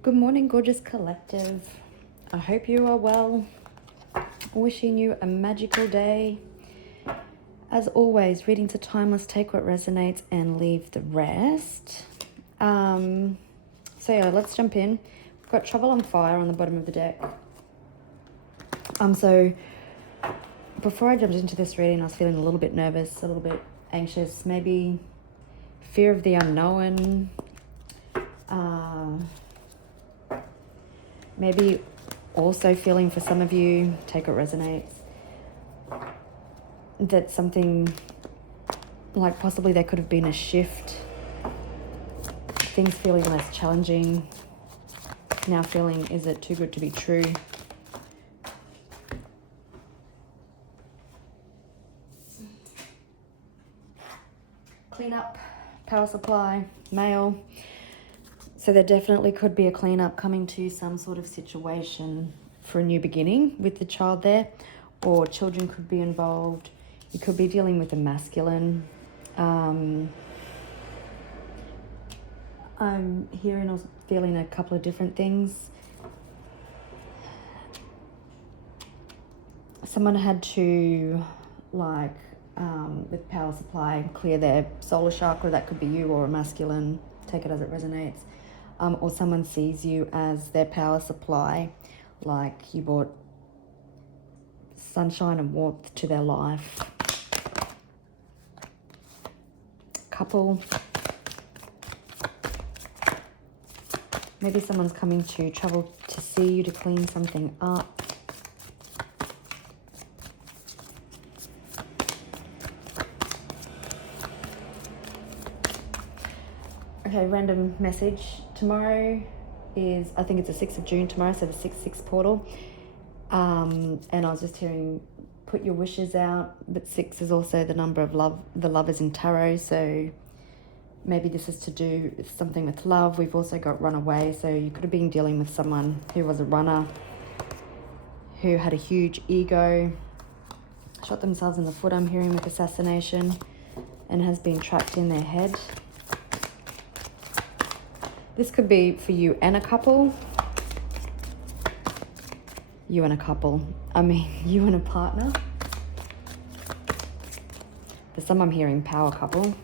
Good morning, gorgeous collective. I hope you are well. Wishing you a magical day. As always, readings are timeless. Take what resonates and leave the rest. So yeah, let's jump in. We've got Trouble on Fire on the bottom of the deck. So before I jumped into this reading, I was feeling a little bit nervous, a little bit anxious, maybe fear of the unknown. Maybe also feeling for some of you, take what resonates, that something like possibly there could have been a shift, things feeling less challenging, now feeling, is it too good to be true? Cleanup, power supply, mail. So there definitely could be a cleanup coming to some sort of situation for a new beginning with the child there, or children could be involved. You could be dealing with a masculine. I'm hearing or feeling a couple of different things. Someone had to, with power supply, clear their solar chakra. That could be you or a masculine. Take it as it resonates. Or someone sees you as their power supply, like you brought sunshine and warmth to their life. Couple. Maybe someone's coming to travel to see you to clean something up. Okay, random message. Tomorrow is, I think it's the 6th of June tomorrow, so the 6/6 portal. And I was just hearing, put your wishes out, but 6 is also the number of love, the lovers in tarot, so maybe this is to do with something with love. We've also got runaway, so you could have been dealing with someone who was a runner, who had a huge ego, shot themselves in the foot, I'm hearing, with assassination, and has been trapped in their head. This could be for you and a couple. You and a couple. You and a partner. For some, I'm hearing power couple.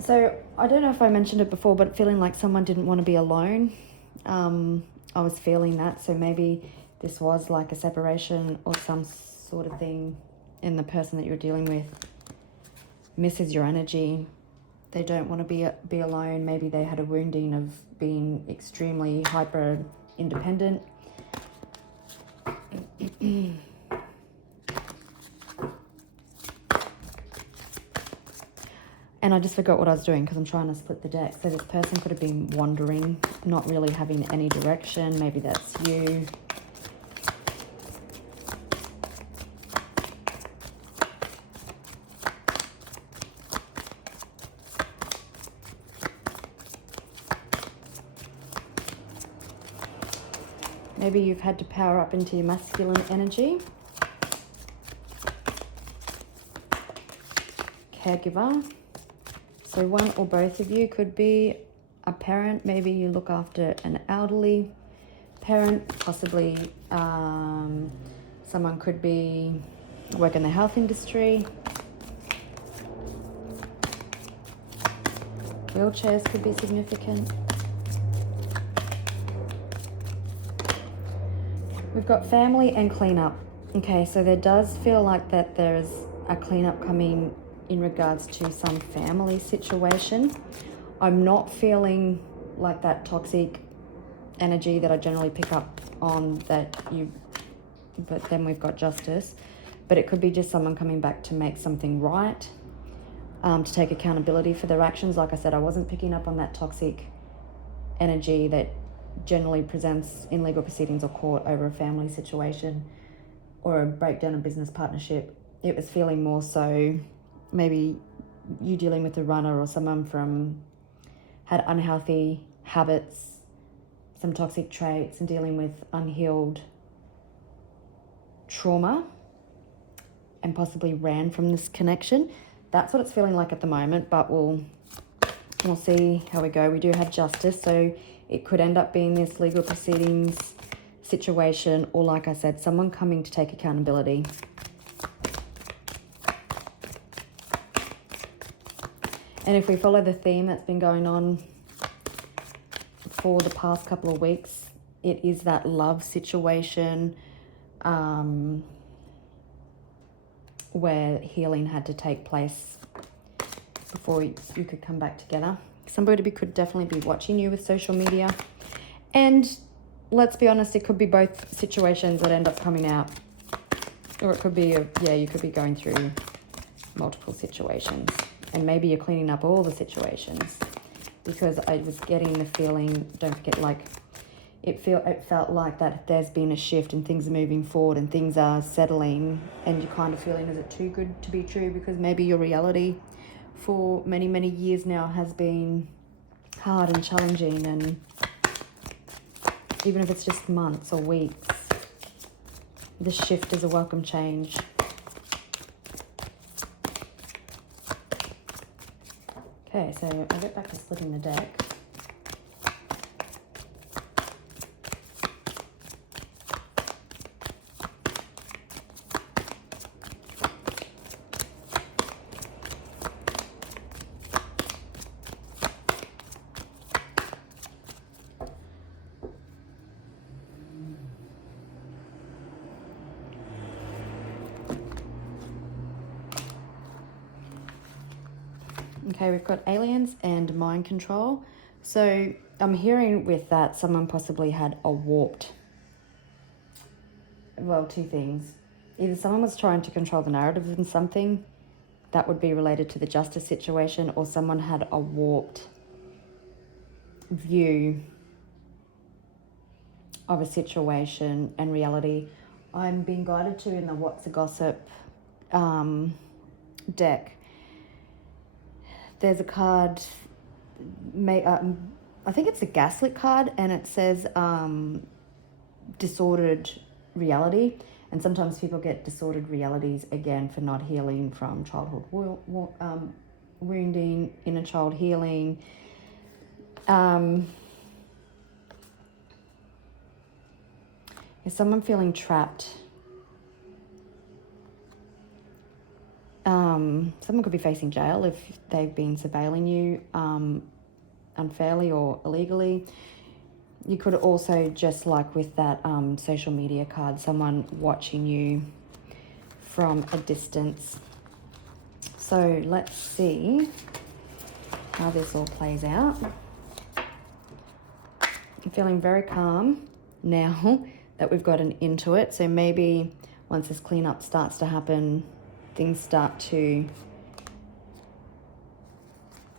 So I don't know if I mentioned it before, but feeling like someone didn't want to be alone. I was feeling that. So maybe this was like a separation or some sort of thing, and the person that you're dealing with misses your energy. They don't want to be alone. Maybe they had a wounding of being extremely hyper independent. And I just forgot what I was doing because I'm trying to split the deck. So this person could have been wandering, not really having any direction. Maybe that's you. Maybe you've had to power up into your masculine energy. Caregiver. So one or both of you could be a parent. Maybe you look after an elderly parent. Possibly someone could be work in the health industry. Wheelchairs could be significant. We've got family and cleanup. Okay, so there does feel like that there's a cleanup coming in regards to some family situation. I'm not feeling like that toxic energy that I generally pick up on but then we've got justice. But it could be just someone coming back to make something right, to take accountability for their actions. Like I said, I wasn't picking up on that toxic energy that generally presents in legal proceedings or court over a family situation or a breakdown of business partnership. It was feeling more so maybe you dealing with a runner or someone had unhealthy habits, some toxic traits and dealing with unhealed trauma and possibly ran from this connection. That's what it's feeling like at the moment, but we'll see how we go. We do have justice, so it could end up being this legal proceedings situation, or like I said, someone coming to take accountability. And if we follow the theme that's been going on for the past couple of weeks, it is that love situation where healing had to take place before you could come back together. Somebody could definitely be watching you with social media. And let's be honest, it could be both situations that end up coming out. Or it could be, you could be going through multiple situations. And maybe you're cleaning up all the situations. Because I was getting the feeling, don't forget, like, it felt like that there's been a shift and things are moving forward and things are settling, and you're kind of feeling, is it too good to be true? Because maybe your reality for many, many years now has been hard and challenging, and even if it's just months or weeks, the shift is a welcome change. Okay, so I'll get back to splitting the deck. Okay, we've got aliens and mind control. So I'm hearing with that someone possibly had a warped, well, two things. Either someone was trying to control the narrative in something that would be related to the justice situation, or someone had a warped view of a situation and reality. I'm being guided to in the What's a Gossip deck. There's a card, I think it's a gaslit card, and it says disordered reality. And sometimes people get disordered realities, again, for not healing from childhood wounding, inner child healing. Is someone feeling trapped? Someone could be facing jail if they've been surveilling you unfairly or illegally. You could also, just like with that social media card, someone watching you from a distance. So let's see how this all plays out. I'm feeling very calm now that we've gotten into it. So maybe once this cleanup starts to happen, things start to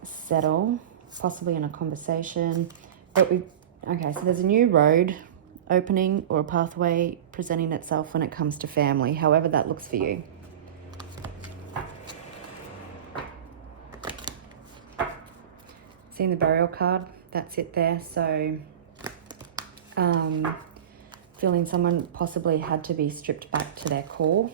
settle, possibly in a conversation. But okay, so there's a new road opening or a pathway presenting itself when it comes to family, however that looks for you. Seeing the burial card, that's it there. So feeling someone possibly had to be stripped back to their core.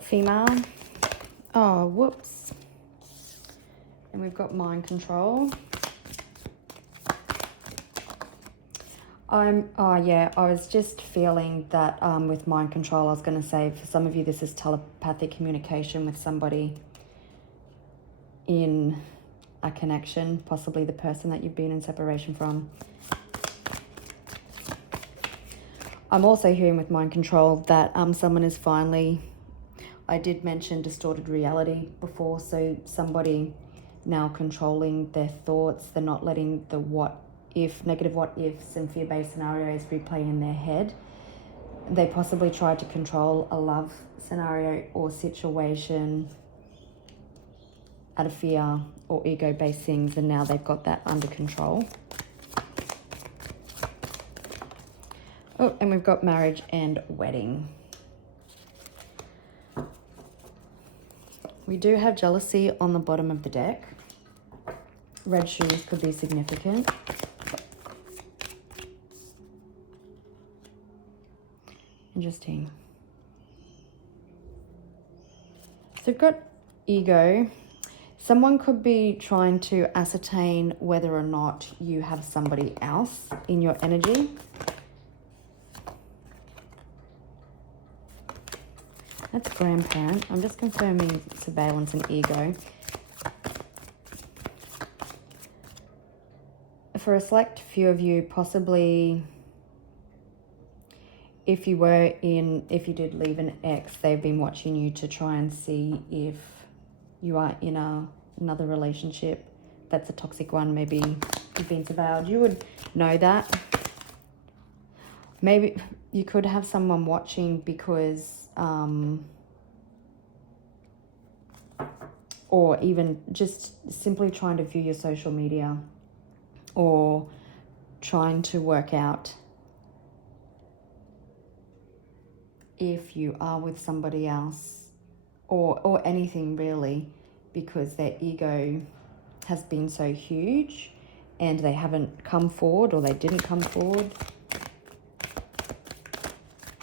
Female. Oh, whoops. And we've got mind control. I was just feeling that with mind control, I was going to say, for some of you, this is telepathic communication with somebody in a connection, possibly the person that you've been in separation from. I'm also hearing with mind control that someone is finally, I did mention distorted reality before, so somebody now controlling their thoughts. They're not letting the negative what ifs and fear-based scenarios replay in their head. they possibly tried to control a love scenario or situation out of fear or ego-based things, and now they've got that under control. Oh, and we've got marriage and wedding. We do have jealousy on the bottom of the deck. Red shoes could be significant. Interesting. So we've got ego. Someone could be trying to ascertain whether or not you have somebody else in your energy. That's grandparent. I'm just confirming surveillance and ego. For a select few of you, possibly if you did leave an ex, they've been watching you to try and see if you are in another relationship that's a toxic one. Maybe you've been surveilled. You would know that. Maybe you could have someone watching because or even just simply trying to view your social media, or trying to work out if you are with somebody else, or anything really, because their ego has been so huge and they haven't come forward, or they didn't come forward.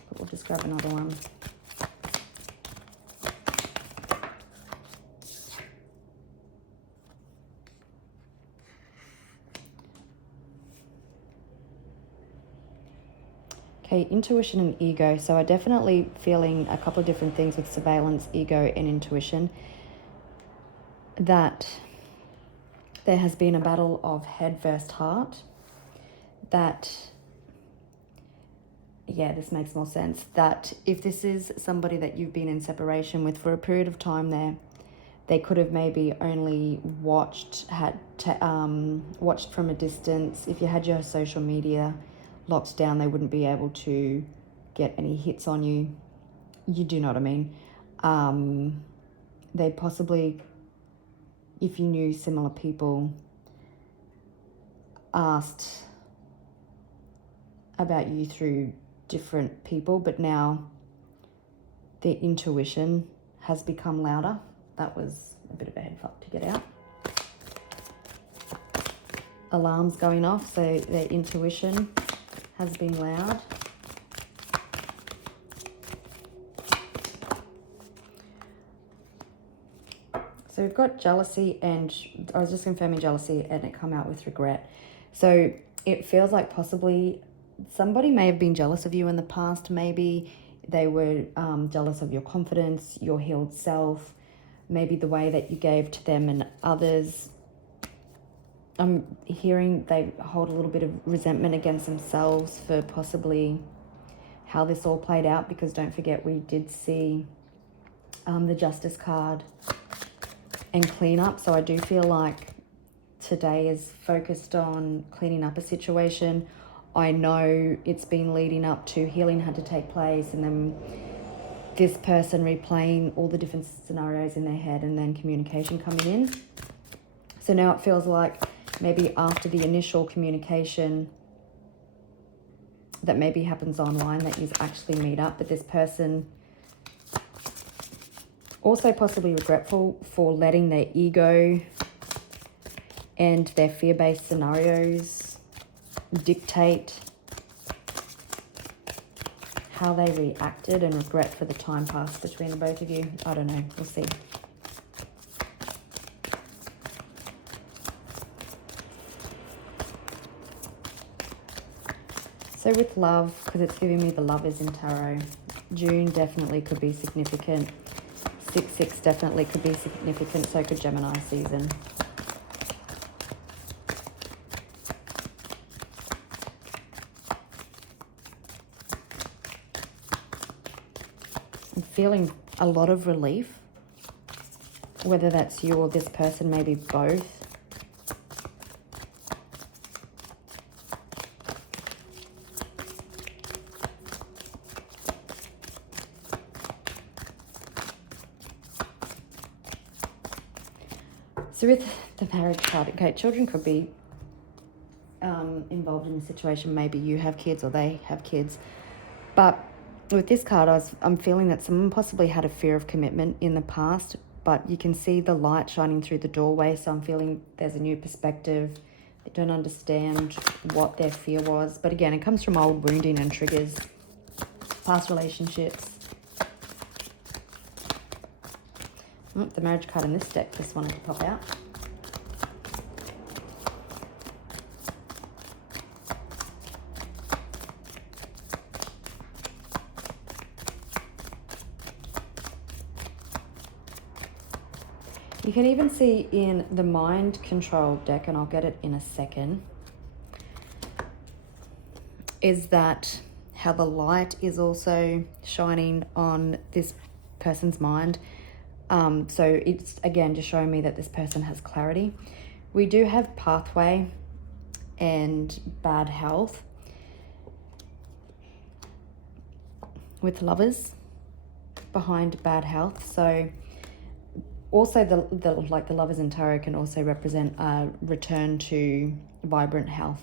But we'll just grab another one. Okay, intuition and ego. So I'm definitely feeling a couple of different things with surveillance, ego, and intuition. That there has been a battle of head versus heart. That, yeah, this makes more sense. That if this is somebody that you've been in separation with for a period of time there, they could have maybe only watched from a distance. If you had your social media locked down, they wouldn't be able to get any hits on you. You do know what I mean? They possibly, if you knew similar people, asked about you through different people, but now their intuition has become louder. That was a bit of a head fuck to get out. Alarms going off, so their intuition has been loud. So we've got jealousy, and I was just confirming jealousy, and it come out with regret. So it feels like possibly somebody may have been jealous of you in the past. Maybe they were jealous of your confidence, your healed self, maybe the way that you gave to them and others. I'm hearing they hold a little bit of resentment against themselves for possibly how this all played out, because don't forget we did see the Justice card and clean up. So I do feel like today is focused on cleaning up a situation. I know it's been leading up to healing had to take place, and then this person replaying all the different scenarios in their head, and then communication coming in. So now it feels like maybe after the initial communication that maybe happens online, that you actually meet up, but this person also possibly regretful for letting their ego and their fear-based scenarios dictate how they reacted, and regret for the time passed between the both of you. I don't know, we'll see. So with love, because it's giving me the Lovers in Tarot, June definitely could be significant. 6/6 definitely could be significant, so could Gemini season. I'm feeling a lot of relief, whether that's you or this person, maybe both. So with the marriage card, okay, children could be involved in the situation. Maybe you have kids or they have kids. But with this card, I'm feeling that someone possibly had a fear of commitment in the past, but you can see the light shining through the doorway. So I'm feeling there's a new perspective. They don't understand what their fear was. But again, it comes from old wounding and triggers, past relationships. The marriage card in this deck just wanted to pop out. You can even see in the mind control deck, and I'll get it in a second, is that how the light is also shining on this person's mind. So it's, again, just showing me that this person has clarity. We do have pathway and bad health with lovers behind bad health. So also the lovers in tarot can also represent a return to vibrant health,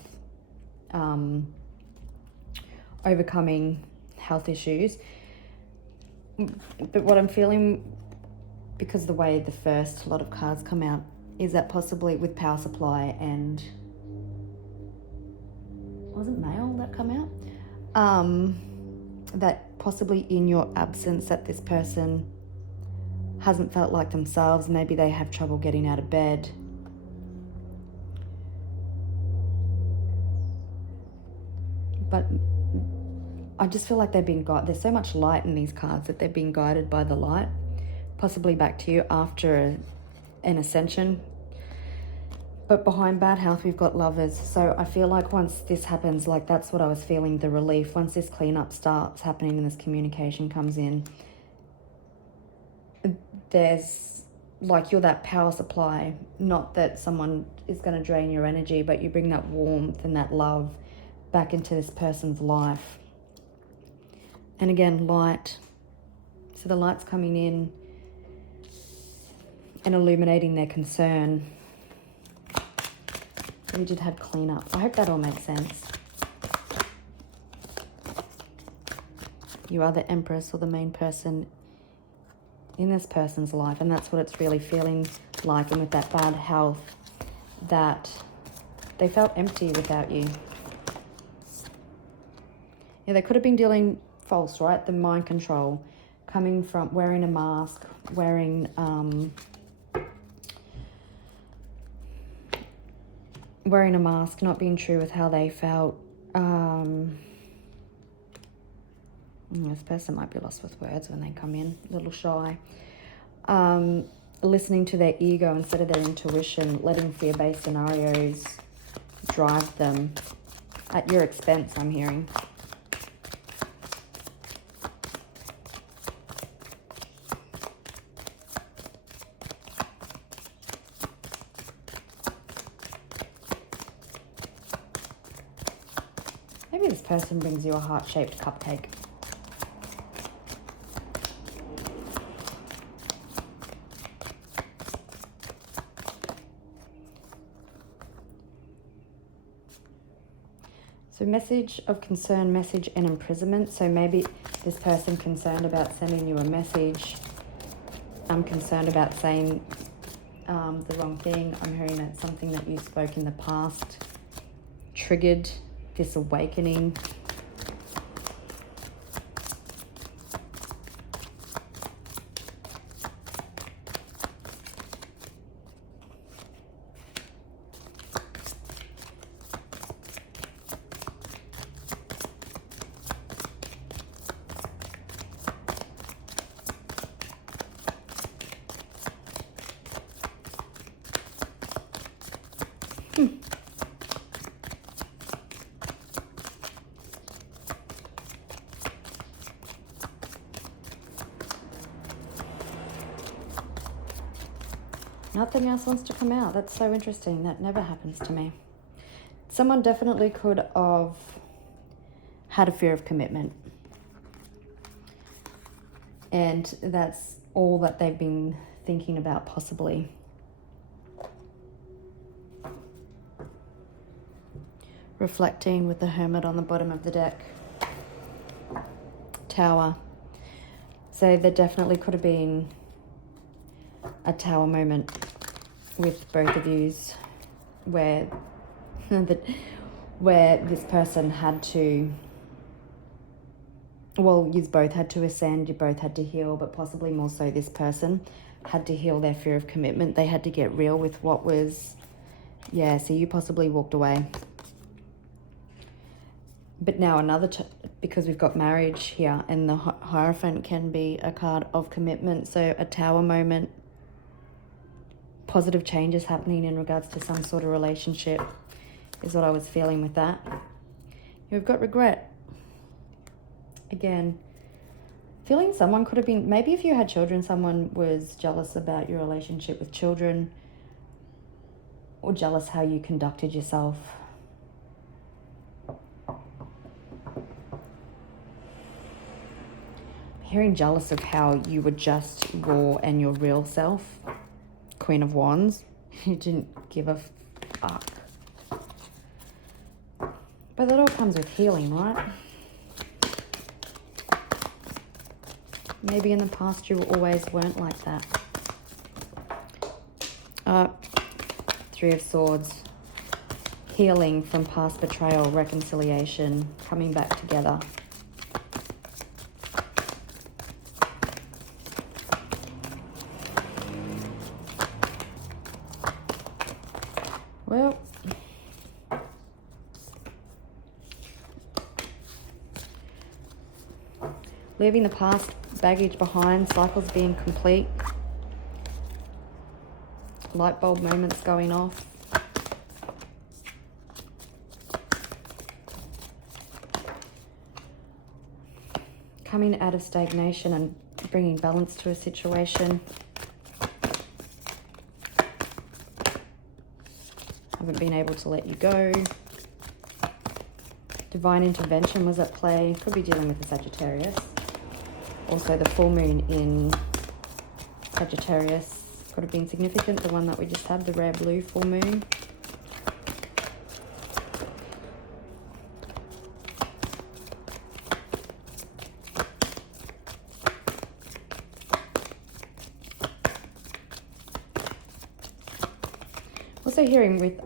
overcoming health issues. But what I'm feeling, because of the way the first lot of cards come out, is that possibly with power supply and, was it male that come out? That possibly in your absence that this person hasn't felt like themselves. Maybe they have trouble getting out of bed. But I just feel like they're being guided. There's so much light in these cards that they're being guided by the light, possibly back to you after an ascension. But behind bad health, we've got lovers. So I feel like once this happens, like that's what I was feeling, the relief. Once this cleanup starts happening and this communication comes in, there's like, you're that power supply. Not that someone is going to drain your energy, but you bring that warmth and that love back into this person's life. And again, light. So the light's coming in and illuminating their concern. We did have cleanup. I hope that all makes sense. You are the Empress or the main person in this person's life, and that's what it's really feeling like. And with that bad health, that they felt empty without you. Yeah, they could have been dealing false, right? The mind control coming from wearing a mask, wearing a mask, not being true with how they felt. This person might be lost with words when they come in, a little shy. Listening to their ego instead of their intuition, letting fear-based scenarios drive them at your expense, I'm hearing. Maybe this person brings you a heart-shaped cupcake. So message of concern, message and imprisonment. So maybe this person concerned about sending you a message. I'm concerned about saying the wrong thing. I'm hearing that something that you spoke in the past triggered this awakening. Nothing else wants to come out. That's so interesting. That never happens to me. Someone definitely could have had a fear of commitment. And that's all that they've been thinking about, possibly. reflecting with the Hermit on the bottom of the deck. Tower. So there definitely could have been a tower moment with both of yous where where this person had to, well, you both had to ascend, you both had to heal, but possibly more so this person had to heal their fear of commitment. They had to get real with what was, yeah, so you possibly walked away. But now another, because we've got marriage here, and the Hierophant can be a card of commitment. So a tower moment, positive changes happening in regards to some sort of relationship is what I was feeling with that. You've got regret. Again, feeling someone could have been, maybe if you had children, someone was jealous about your relationship with children, or jealous how you conducted yourself. Hearing jealous of how you were just raw and your real self. Queen of Wands. You didn't give a fuck. But that all comes with healing, right? Maybe in the past you always weren't like that. Three of Swords. Healing from past betrayal, reconciliation, coming back together. Well, leaving the past baggage behind, cycles being complete, light bulb moments going off. Coming out of stagnation and bringing balance to a situation. Haven't been able to let you go. Divine intervention was at play. Could be dealing with the Sagittarius. Also the full moon in Sagittarius could have been significant. The one that we just had, the rare blue full moon. Also hearing with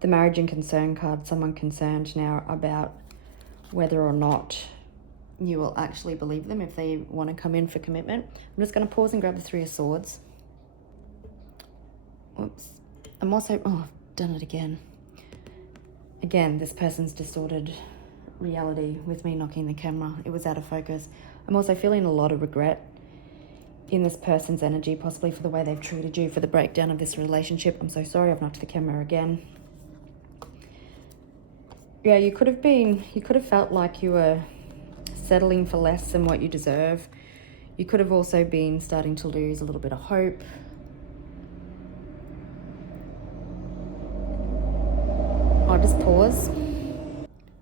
the marriage and concern card, someone concerned now about whether or not you will actually believe them if they want to come in for commitment. I'm just going to pause and grab the Three of Swords. Oops. I'm also, oh, I've done it again. Again, this person's distorted reality with me knocking the camera. It was out of focus. I'm also feeling a lot of regret in this person's energy, possibly for the way they've treated you, for the breakdown of this relationship. I'm so sorry, I've knocked the camera again. Yeah, you could have felt like you were settling for less than what you deserve. You could have also been starting to lose a little bit of hope. I'll just pause.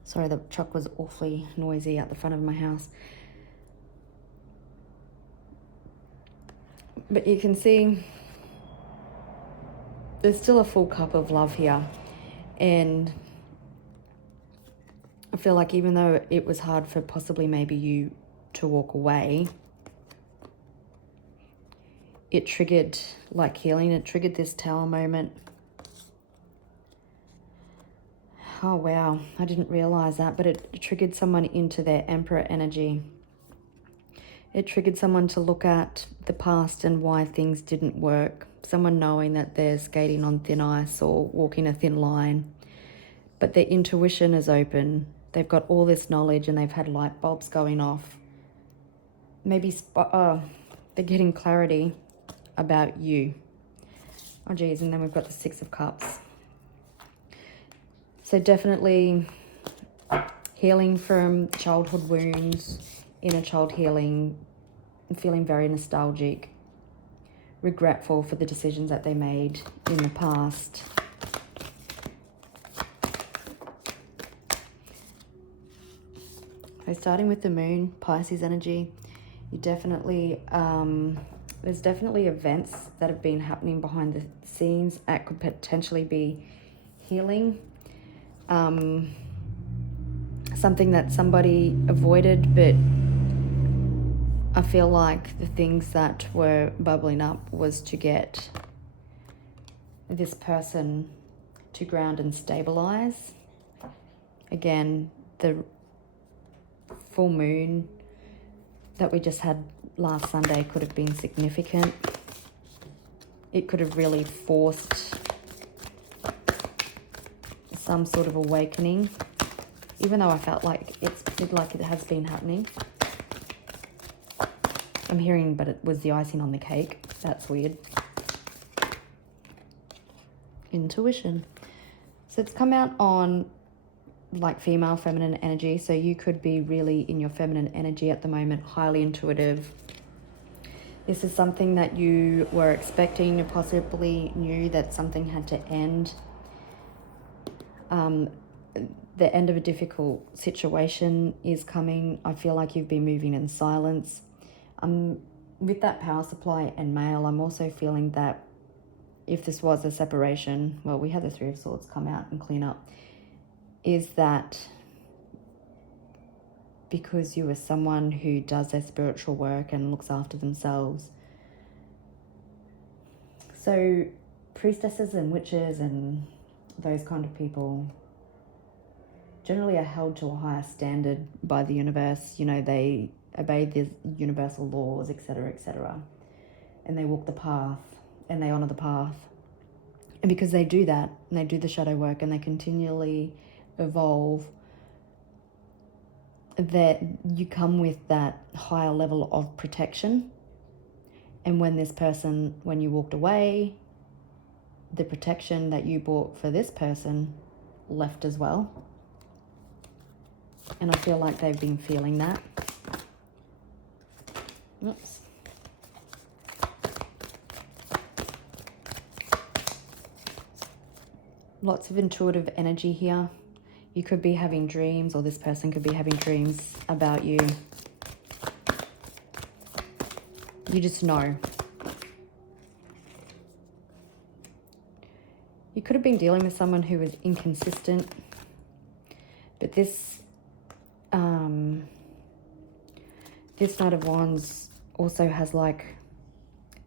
Sorry, the truck was awfully noisy out the front of my house. But you can see there's still a full cup of love here. And I feel like even though it was hard for possibly maybe you to walk away, it triggered like healing. It triggered this tower moment. Oh, wow. I didn't realize that, but it triggered someone into their Emperor energy. It triggered someone to look at the past and why things didn't work. Someone knowing that they're skating on thin ice or walking a thin line. But their intuition is open. They've got all this knowledge and they've had light bulbs going off. Maybe they're getting clarity about you. Oh, geez. And then we've got the Six of Cups. So definitely healing from childhood wounds, inner child healing, feeling very nostalgic, regretful for the decisions that they made in the past. So starting with the moon, Pisces energy, you definitely, there's definitely events that have been happening behind the scenes that could potentially be healing. Something that somebody avoided, but I feel like the things that were bubbling up was to get this person to ground and stabilize. Again, the full moon that we just had last Sunday could have been significant. It could have really forced some sort of awakening, even though I felt like it has been happening. I'm hearing, but it was the icing on the cake. That's weird. Intuition. So it's come out on like female feminine energy. So you could be really in your feminine energy at the moment, highly intuitive. This is something that you were expecting, you possibly knew that something had to end. The end of a difficult situation is coming. I feel like you've been moving in silence. With that power supply and male, I'm also feeling that if this was a separation, well, we had the Three of Swords come out and clean up, is that because you are someone who does their spiritual work and looks after themselves. So priestesses and witches and those kind of people generally are held to a higher standard by the universe. You know, they obey the universal laws, etc., etc. And they walk the path and they honor the path. And because they do that, and they do the shadow work and they continually evolve, that you come with that higher level of protection. And when you walked away, the protection that you bought for this person left as well. And I feel like they've been feeling that. Oops. Lots of intuitive energy here. You could be having dreams, or this person could be having dreams about you. You just know. You could have been dealing with someone who was inconsistent, but this Knight of Wands also has like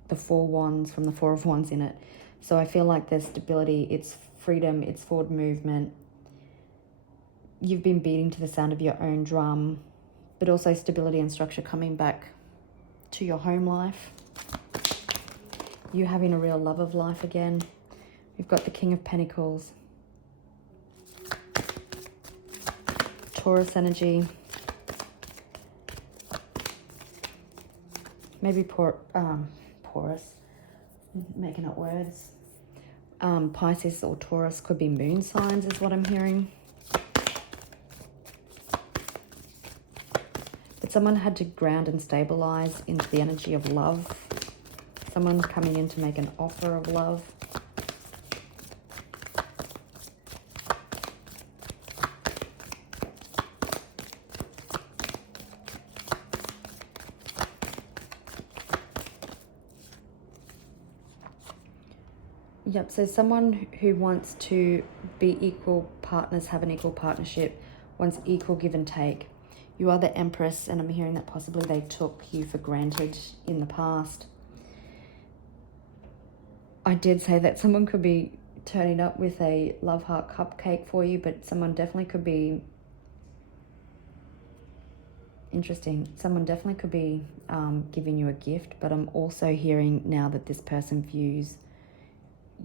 the Four Wands from the Four of Wands in it. So I feel like there's stability, it's freedom, it's forward movement. You've been beating to the sound of your own drum, but also stability and structure coming back to your home life. You having a real love of life again. We've got the King of Pentacles. Taurus energy. Maybe porous, making up words. Pisces or Taurus could be moon signs is what I'm hearing. But someone had to ground and stabilize into the energy of love. Someone coming in to make an offer of love. Yep, so someone who wants to be equal partners, have an equal partnership, wants equal give and take. You are the Empress, and I'm hearing that possibly they took you for granted in the past. I did say that someone could be turning up with a love heart cupcake for you, but someone definitely could be interesting. Someone definitely could be giving you a gift, but I'm also hearing now that this person views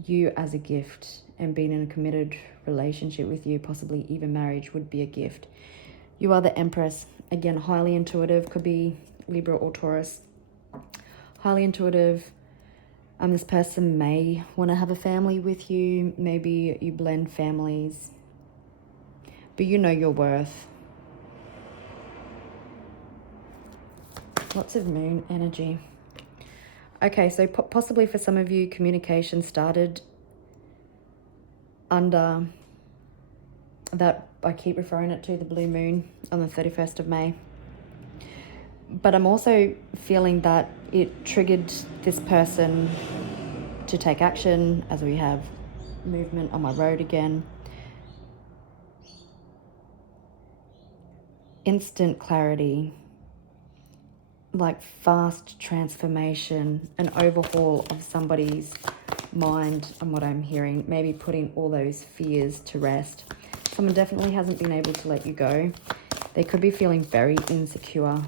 you as a gift, and being in a committed relationship with you, possibly even marriage, would be a gift. You are the Empress. Again, highly intuitive, could be Libra or Taurus. Highly intuitive. This person may want to have a family with you. Maybe you blend families. But you know your worth. Lots of moon energy. Okay, so possibly for some of you, communication started under that, I keep referring it to, the blue moon on the 31st of May. But I'm also feeling that it triggered this person to take action, as we have movement on my road again. Instant clarity, like fast transformation, an overhaul of somebody's mind and what I'm hearing, maybe putting all those fears to rest. Someone definitely hasn't been able to let you go. They could be feeling very insecure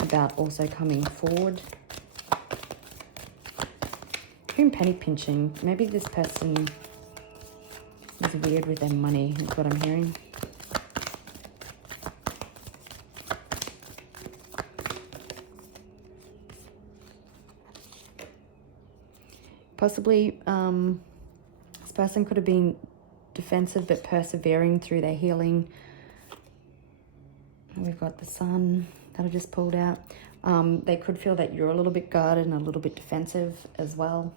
about also coming forward. Hearing penny pinching. Maybe this person is weird with their money, is what I'm hearing. Possibly this person could have been defensive but persevering through their healing. We've got the Sun that I just pulled out. They could feel that you're a little bit guarded and a little bit defensive as well.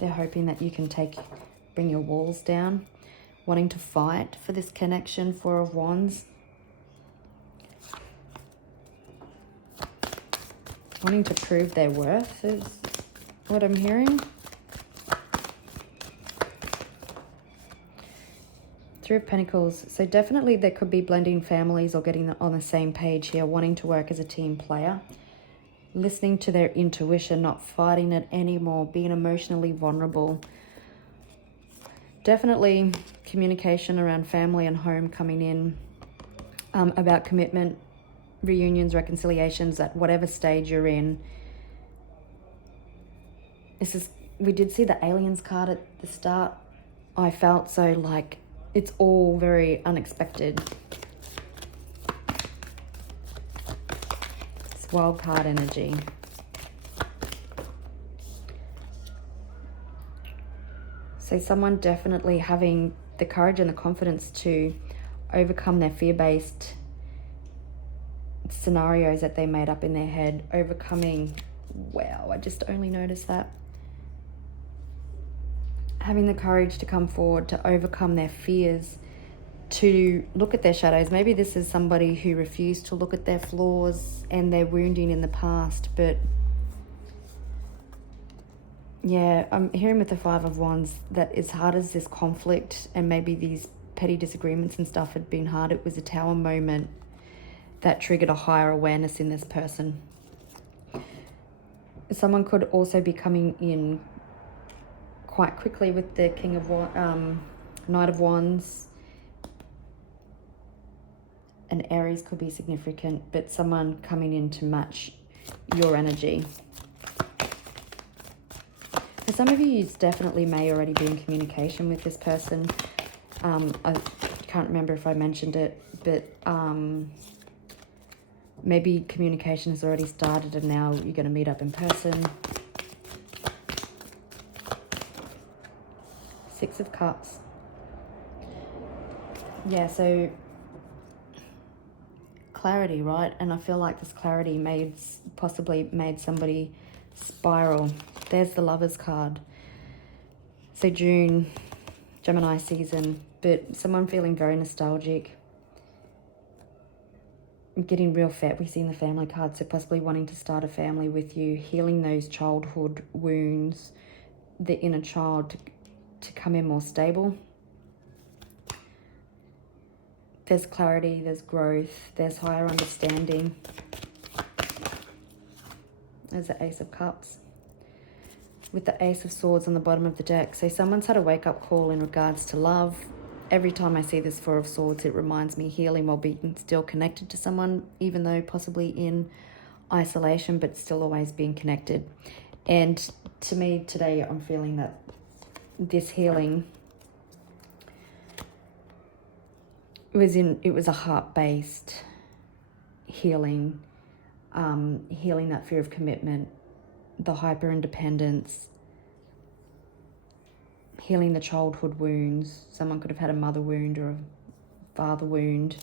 They're hoping that you can bring your walls down, wanting to fight for this connection. Four of Wands. Wanting to prove their worth is what I'm hearing. Three of Pentacles. So definitely there could be blending families or getting on the same page here, wanting to work as a team player. Listening to their intuition, not fighting it anymore, being emotionally vulnerable. Definitely communication around family and home coming in, about commitment, reunions, reconciliations at whatever stage you're in. We did see the Aliens card at the start. I felt so like it's all very unexpected. It's wild card energy. So someone definitely having the courage and the confidence to overcome their fear-based scenarios that they made up in their head. Overcoming, wow, I just only noticed that. Having the courage to come forward, to overcome their fears, to look at their shadows. Maybe this is somebody who refused to look at their flaws and their wounding in the past, but yeah, I'm hearing with the Five of Wands that as hard as this conflict and maybe these petty disagreements and stuff had been hard, it was a Tower moment that triggered a higher awareness in this person. Someone could also be coming in quite quickly with the Knight of Wands. And Aries could be significant, but someone coming in to match your energy. For some of you definitely may already be in communication with this person. I can't remember if I mentioned it, but maybe communication has already started and now you're going to meet up in person. Six of Cups. Yeah, so clarity, right? And I feel like this clarity possibly made somebody spiral. There's the Lovers card. So June, Gemini season, but someone feeling very nostalgic. Getting real fat. We've seen the family card, so possibly wanting to start a family with you, healing those childhood wounds, the inner child to come in more stable. There's clarity, there's growth, there's higher understanding. There's the Ace of Cups with the Ace of Swords on the bottom of the deck. So someone's had a wake-up call in regards to love. Every time I see this Four of Swords, it reminds me healing while being still connected to someone, even though possibly in isolation, but still always being connected. And to me today, I'm feeling that this healing it was a heart-based healing, healing that fear of commitment, the hyper-independence, healing the childhood wounds. Someone could have had a mother wound or a father wound.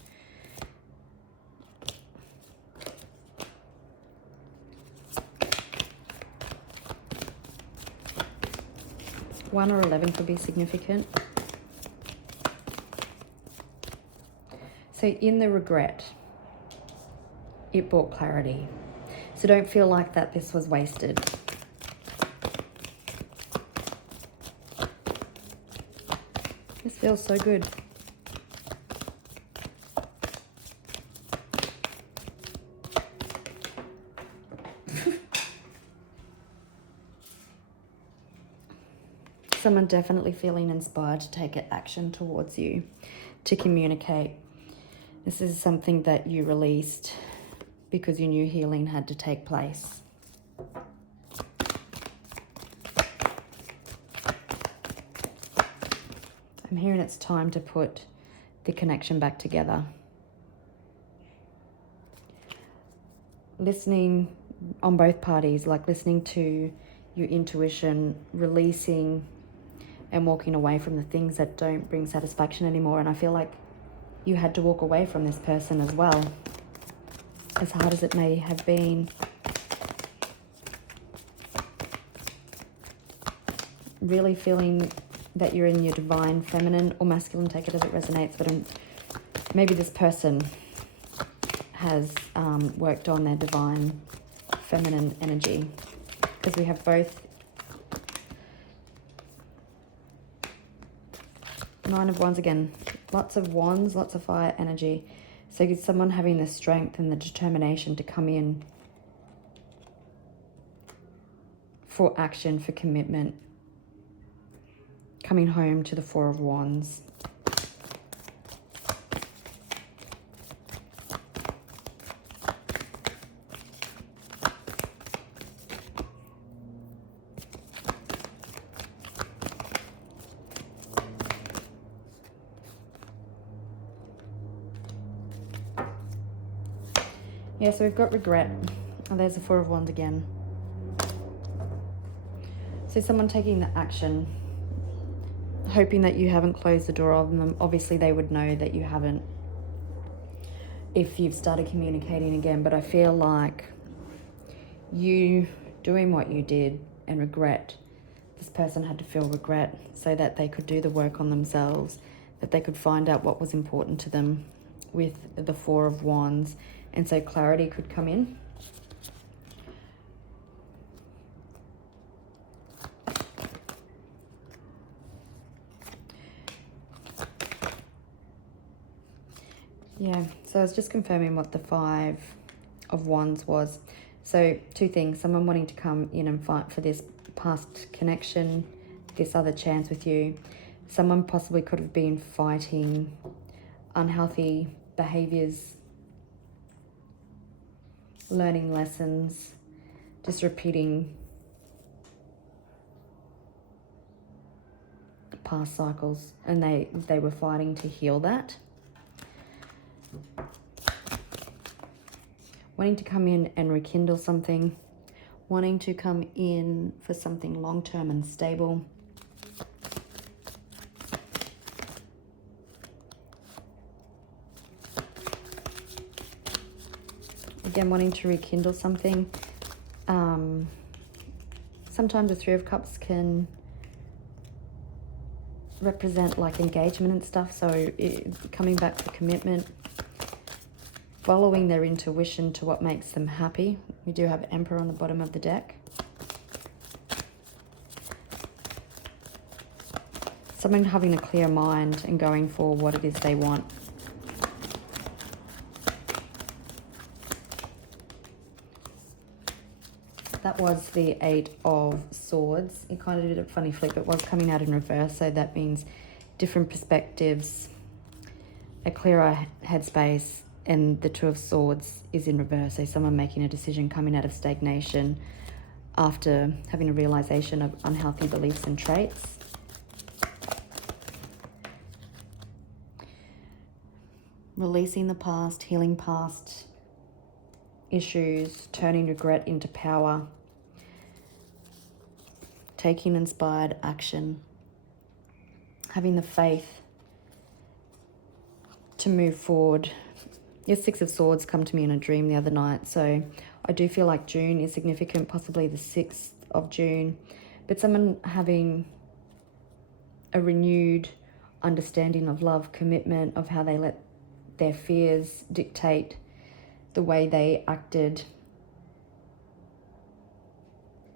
One or 11 could be significant. So in the regret, it brought clarity. So don't feel like that this was wasted. Feels so good. Someone definitely feeling inspired to take action towards you, to communicate. This is something that you released because you knew healing had to take place. I'm hearing it's time to put the connection back together. Listening on both parties, like listening to your intuition, releasing and walking away from the things that don't bring satisfaction anymore. And I feel like you had to walk away from this person as well, as hard as it may have been. Really feeling that you're in your divine feminine or masculine, take it as it resonates, but maybe this person has worked on their divine feminine energy, because we have both Nine of Wands again. Lots of wands, lots of fire energy. So it's someone having the strength and the determination to come in for action, for commitment. Coming home to the Four of Wands. Yeah, so we've got regret. Oh, there's the Four of Wands again. So someone taking the action, hoping that you haven't closed the door on them. Obviously, they would know that you haven't if you've started communicating again. But I feel like you doing what you did and regret, this person had to feel regret so that they could do the work on themselves, that they could find out what was important to them with the Four of Wands. And so clarity could come in. Yeah, so I was just confirming what the Five of Wands was. So two things, someone wanting to come in and fight for this past connection, this other chance with you. Someone possibly could have been fighting unhealthy behaviors, learning lessons, just repeating past cycles, and they were fighting to heal that. Wanting to come in and rekindle something, wanting to come in for something long-term and stable. Again, wanting to rekindle something. Sometimes the Three of Cups can represent like engagement and stuff, so coming back to commitment, following their intuition to what makes them happy. We do have Emperor on the bottom of the deck. Someone having a clear mind and going for what it is they want. That was the Eight of Swords. It kind of did a funny flip. It was coming out in reverse, so that means different perspectives, a clearer headspace, and the Two of Swords is in reverse. So someone making a decision, coming out of stagnation after having a realization of unhealthy beliefs and traits. Releasing the past, healing past issues, turning regret into power, taking inspired action, having the faith to move forward. Your Six of Swords come to me in a dream the other night, so I do feel like June is significant, possibly the 6th of June, but someone having a renewed understanding of love, commitment, of how they let their fears dictate the way they acted,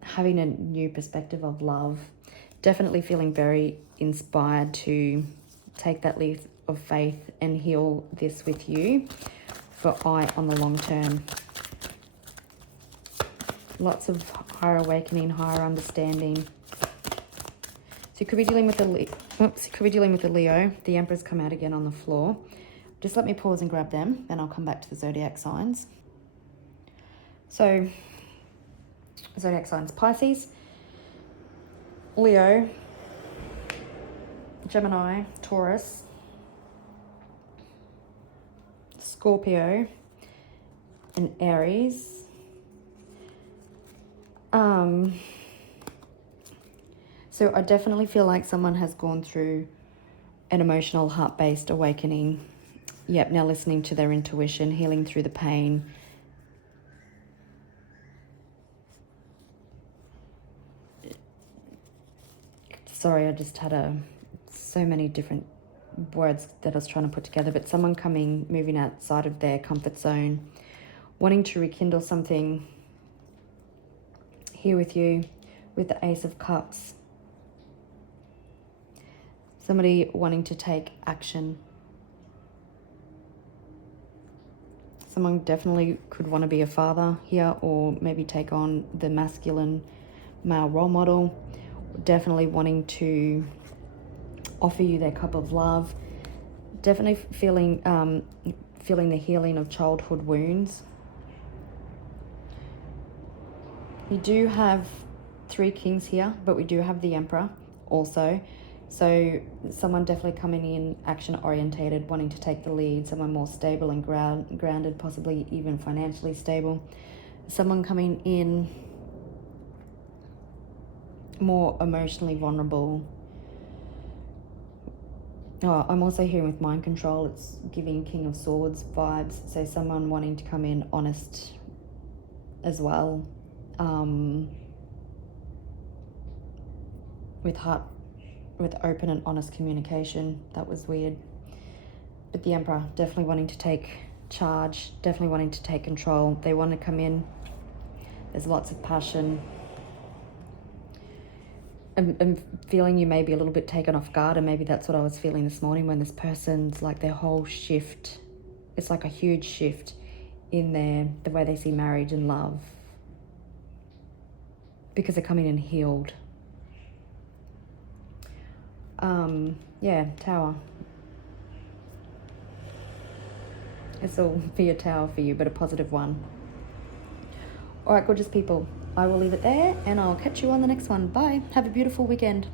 having a new perspective of love, definitely feeling very inspired to take that leap of faith and heal this with you for on the long term. Lots of higher awakening, higher understanding. So you could be dealing with the Leo. The Emperor's come out again on the floor. Just let me pause and grab them, then I'll come back to the zodiac signs. So, zodiac signs: Pisces, Leo, Gemini, Taurus, Scorpio, and Aries. So I definitely feel like someone has gone through an emotional heart-based awakening. Yep, now listening to their intuition, healing through the pain. Sorry, I just had so many different words that I was trying to put together, but someone moving outside of their comfort zone, wanting to rekindle something here with you with the Ace of Cups. Somebody wanting to take action. Someone definitely could want to be a father here, or maybe take on the masculine male role model. Definitely wanting to offer you their cup of love. Definitely feeling the healing of childhood wounds. We do have 3 kings here, but we do have the Emperor also. So someone definitely coming in action-orientated, wanting to take the lead. Someone more stable and grounded, possibly even financially stable. Someone coming in more emotionally vulnerable. Oh, I'm also hearing with mind control. It's giving King of Swords vibes. So someone wanting to come in honest as well. With open and honest communication. That was weird. But the Emperor definitely wanting to take charge, definitely wanting to take control. They want to come in. There's lots of passion. I'm feeling you may be a little bit taken off guard, and maybe that's what I was feeling this morning when this person's like their whole shift. It's like a huge shift in the way they see marriage and love, because they're coming in healed. Yeah, Tower. This will be a tower for you, but a positive one. All right, gorgeous people. I will leave it there, and I'll catch you on the next one. Bye. Have a beautiful weekend.